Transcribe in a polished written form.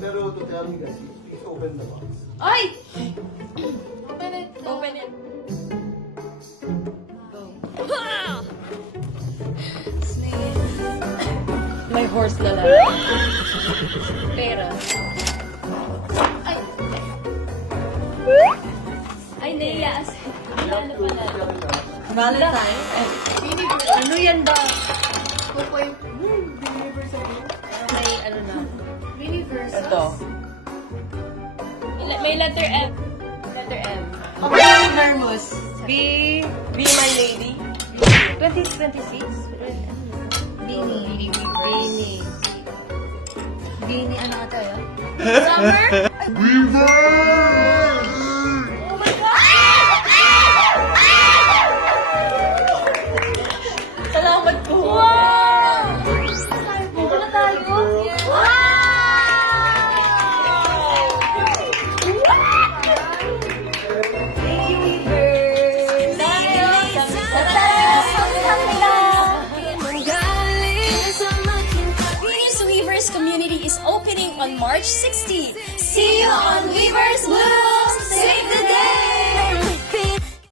Pero to tell you guys, please open the box. Ay! Open it. Open it. May horse na lang. Pera. Ay! Ay, naiyaas. Ano pala? Valentine? Ano yan ba? 2.0. May ano na. Universal. Ito. May letter M. Letter M. Okay. Hermos. Be my lady. 2026? Beanie. Beanie. Beanie, ano ata yun? Summer? Oh my God! Salamat po. Wow! Dito na tayo. Thank you, Weavers. Weavers Community is opening on March 16. See you on Weavers Blue!